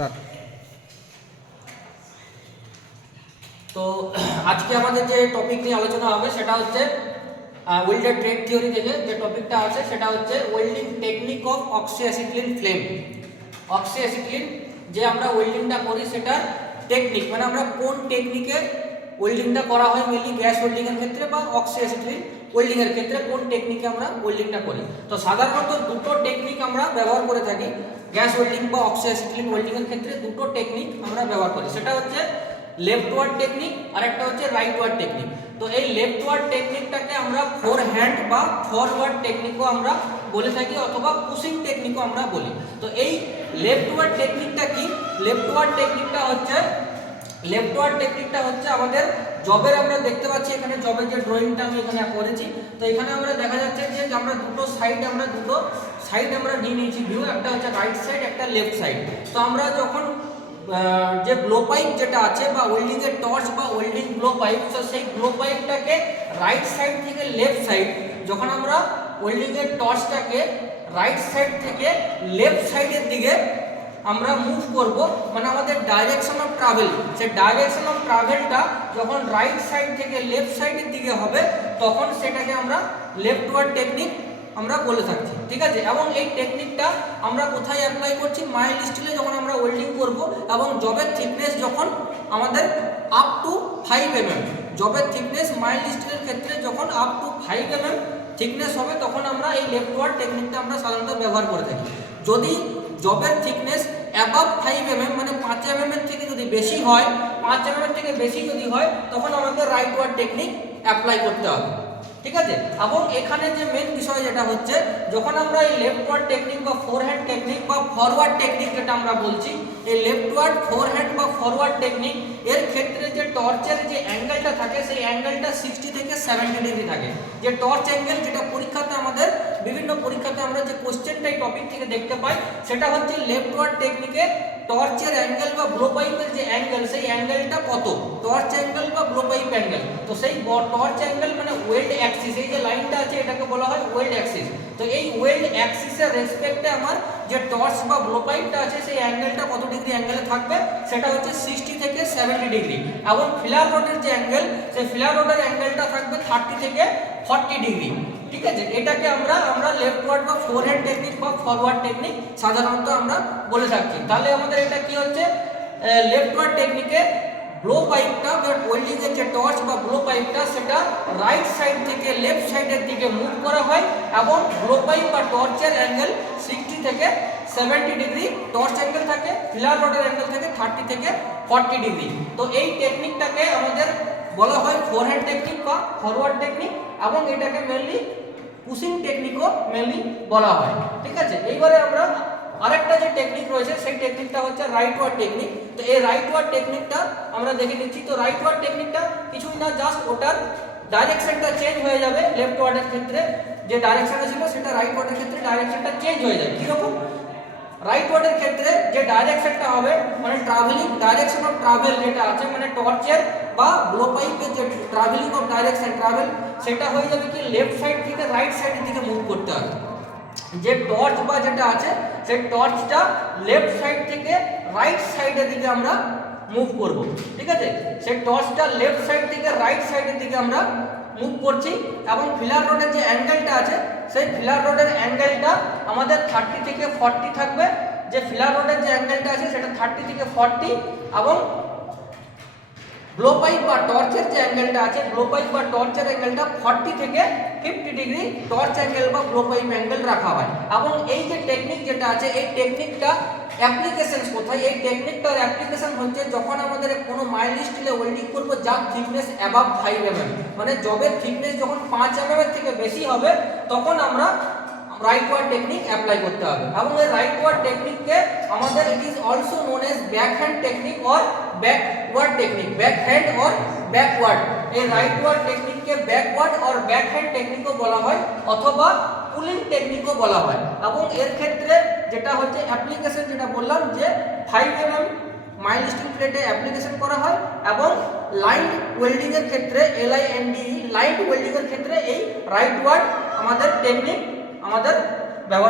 Start. তো আজকে আমাদের যে টপিক নিয়ে আলোচনা হবে সেটা হচ্ছে ওয়েল্ডের ট্রেড থিওরি থেকে যে টপিকটা আছে সেটা হচ্ছে ওয়েল্ডিং টেকনিক অফ অক্সিঅ্যাসিটিলিন ফ্লেম। অক্সিঅ্যাসিটিলিন যে আমরা ওয়েল্ডিংটা করি সেটার টেকনিক, মানে আমরা কোন টেকনিকে ওয়েল্ডিংটা করা হয়, মেনলি গ্যাস ওয়েল্ডিংয়ের ক্ষেত্রে বা অক্সিঅ্যাসিটিলিন ওয়েল্ডিংয়ের ক্ষেত্রে কোন টেকনিকে আমরা ওয়েল্ডিংটা করি। তো সাধারণত দুটো টেকনিক আমরা ব্যবহার করে থাকি গ্যাস ওয়েল্ডিং বা অক্সিঅ্যাসিটিলিন ওয়েল্ডিংয়ের ক্ষেত্রে। দুটো টেকনিক আমরা ব্যবহার করি, সেটা হচ্ছে লেফট ওয়ার্ড টেকনিক আর একটা হচ্ছে রাইট ওয়ার্ড টেকনিক। তো এই লেফট ওয়ার্ড টেকনিকটাকে আমরা ফোর হ্যান্ড বা ফরওয়ার্ড টেকনিকও আমরা বলে থাকি, অথবা পুশিং টেকনিকও আমরা বলি। তো এই লেফট ওয়ার্ড টেকনিকটা কি? লেফট ওয়ার্ড টেকনিকটা হচ্ছে আমাদের জবের, আমরা দেখতে পাচ্ছি এখানে জবের যে ড্রয়িংটা আমি এখানে করেছি। তো এখানে আমরা দেখা যাচ্ছে যে আমরা দুটো সাইড আমরা নিয়ে নিয়েছি ভিউ, একটা হচ্ছে রাইট সাইড, একটা লেফট সাইড। তো আমরা যখন যে ব্লো পাইপ যেটা আছে বা ওয়েল্ডিং এর টর্চ বা ওয়েল্ডিং ব্লো পাইপ, তো সেই ব্লো পাইপটাকে রাইট সাইড থেকে লেফট সাইড, যখন আমরা ওয়েল্ডিং এর টর্চটাকে রাইট সাইড থেকে লেফট সাইডের দিকে আমরা মুভ করব, মানে আমাদের ডাইরেকশন অফ ট্রাভেল, সেই ডাইরেকশন অফ ট্রাভেলটা যখন রাইট সাইড থেকে লেফট সাইডের দিকে হবে তখন সেটাকে আমরা লেফট ওয়ার্ড টেকনিক আমরা বলে থাকছি, ঠিক আছে। এবং এই টেকনিকটা আমরা কোথায় অ্যাপ্লাই করছি? মাইল্ড স্টিলে যখন আমরা ওয়েল্ডিং করব এবং জবের থিকনেস যখন আমাদের আপ টু 5 mm, জবের থিকনেস মাইল্ড স্টিলের ক্ষেত্রে যখন আপ টু 5 mm থিকনেস হবে তখন আমরা এই লেফট ওয়ার্ড টেকনিকটা আমরা সাধারণত ব্যবহার করে থাকি। যদি জবের থিকনেস অ্যাবাভ 5 mm মানে 5 mm এর থেকে যদি বেশি হয়, 5 mm এর থেকে বেশি যদি হয় তখন আমাদের রাইট ওয়ার্ড টেকনিক অ্যাপ্লাই করতে হবে, ঠিক আছে। এবং এখানে যে মেন বিষয় যেটা হচ্ছে, যখন আমরা এই লেফট ওয়ার্ড টেকনিক বা ফোর হ্যান্ড টেকনিক বা ফরওয়ার্ড টেকনিক যেটা আমরা বলছি, এই লেফট ওয়ার্ড, ফোর হ্যান্ড বা ফরওয়ার্ড টেকনিক এর ক্ষেত্রে যে টর্চের যে অ্যাঙ্গেলটা থাকে সেই অ্যাঙ্গেলটা 60 থেকে 70 ডিগ্রি থাকে। যে টর্চ অ্যাঙ্গেল যেটা পরীক্ষাতে আমাদের বিভিন্ন পরীক্ষাতে আমরা যে কোশ্চেনটা এই টপিক থেকে দেখতে পাই সেটা হচ্ছে লেফট ওয়ার্ড টেকনিকে টর্চের অ্যাঙ্গেল বা ব্লো পাইপের যে অ্যাঙ্গেল সেই অ্যাঙ্গেলটা কত, টর্চ অ্যাঙ্গেল বা ব্লো পাইপ অ্যাঙ্গেল। তো সেই টর্চ অ্যাঙ্গেল মানে ওয়েল্ড অ্যাক্সিস, এই যে লাইনটা আছে এটাকে বলা হয় ওয়েল্ড অ্যাক্সিস। তো এই ওয়েল্ড অ্যাক্সিসের রেসপেক্টে আমার যে টর্চ বা ব্লো পাইপটা আছে সেই অ্যাঙ্গেলটা কত ডিগ্রি অ্যাঙ্গেলে থাকবে, সেটা হচ্ছে 60 থেকে 70 ডিগ্রি। এবং ফিলার রডের যে অ্যাঙ্গেল, সেই ফিলার রডের অ্যাঙ্গেলটা থাকবে 30 থেকে 40 ডিগ্রি, ঠিক আছে। এটাকে আমরা লেফট ওয়ার্ড বা ফোর হ্যান্ড টেকনিক বা ফরওয়ার্ড টেকনিক সাধারণত আমরা বলে থাকি। তাহলে আমাদের এটা কি হচ্ছে, লেফট ওয়ার্ড টেকনিকে ব্লো পাইপটা বা ওয়েল্ডিং এর যে টর্চ বা ব্লো পাইপটা সেটা রাইট সাইড থেকে লেফট সাইডের দিকে মুভ করা হয় এবং ব্লো পাইপ বা টর্চের অ্যাঙ্গেল 60 থেকে 70 ডিগ্রি টর্চ অ্যাঙ্গেল থাকে, ফিলার রডের অ্যাঙ্গেল থাকে 30 থেকে 40 ডিগ্রি। তো এই টেকনিকটাকে আমাদের বলা হয় ফোর হ্যান্ড টেকনিক বা ফরওয়ার্ড টেকনিক, এবং এটাকে মেনলি পুশিং টেকনিকও মেনলি বলা হয়, ঠিক আছে। এইবারে আমরা আরেকটা যে টেকনিক রয়েছে সেই টেকনিকটা হচ্ছে রাইট ওয়ার্ড টেকনিক। তো এই রাইট ওয়ার্ড টেকনিকটা আমরা দেখে নিচ্ছি। তো রাইট ওয়ার্ড টেকনিকটা কিছুই না, জাস্ট ওটার ডাইরেকশনটা চেঞ্জ হয়ে যাবে। লেফট ওয়ার্ডের ক্ষেত্রে যে ডাইরেকশনটা ছিল সেটা রাইট ওয়ার্ডের ক্ষেত্রে ডাইরেকশনটা চেঞ্জ হয়ে যায়। কীরকম? রাইট ওয়ার্ডের ক্ষেত্রে যে ডাইরেকশনটা হবে, মানে ট্রাভেলিং ডাইরেকশন অফ ট্রাভেল যেটা আছে, মানে টর্চের বা ব্লো পাইপের যে ট্রাভেলিং অফ ডাইরেকশন ট্রাভেল, সেটা হয়ে যাবে কি লেফট সাইড থেকে রাইট সাইডের দিকে মুভ করতে হবে। যে টর্চ বা যেটা আছে সেই টর্চটা লেফট সাইড থেকে রাইট সাইডের দিকে আমরা মুভ করব, ঠিক আছে। সেই টর্চটা লেফট সাইড থেকে রাইট সাইডের দিকে আমরা মুভ করছি এবং ফিলার রোডের যে অ্যাঙ্গেলটা আছে সেই ফিলার রোডের অ্যাঙ্গেলটা আমাদের 30 থেকে 40 থাকবে। যে ফিলার রোডের যে অ্যাঙ্গেলটা আছে সেটা 30 থেকে 40, এবং ব্লো পাইপ বা টর্চের যে অ্যাঙ্গেলটা আছে, ব্লো পাইপ বা টর্চের অ্যাঙ্গেলটা 40 থেকে 50 ডিগ্রি টর্চ অ্যাঙ্গেল বা ব্লো পাইপ অ্যাঙ্গেল রাখা হয়। এবং এই যে টেকনিক যেটা আছে এই টেকনিকটা অ্যাপ্লিকেশনস কোথায়? এই টেকনিকটার অ্যাপ্লিকেশন হচ্ছে যখন আমাদের কোনো মাইল্ড স্টিলে ওয়েল্ডিং করব যার থিকনেস অ্যাবাভ 5 mm, মানে জবের থিকনেস যখন 5 mm এর থেকে বেশি হবে তখন আমরা রাইট ওয়ার্ড টেকনিক অ্যাপ্লাই করতে হবে। এবং এই রাইট ওয়ার্ড টেকনিককে আমাদের it is also known as back hand technique or backward technique, back hand or backward. এই রাইট ওয়ার্ড টেকনিককে ব্যাকওয়ার্ড অর ব্যাক হ্যান্ড টেকনিকও বলা হয়, অথবা পুলিং টেকনিকও বলা হয়। এবং এর ক্ষেত্রে যেটা হচ্ছে অ্যাপ্লিকেশন, যেটা বললাম যে 5 mm মাইল্ড স্টিল প্লেটে অ্যাপ্লিকেশন করা হয়, এবং লাইন ওয়েল্ডিং এর ক্ষেত্রে LINDE লাইট ওয়েল্ডিং এর ক্ষেত্রে এই রাইট ওয়ার্ড আমাদের টেকনিক আমাদের ব্যবহার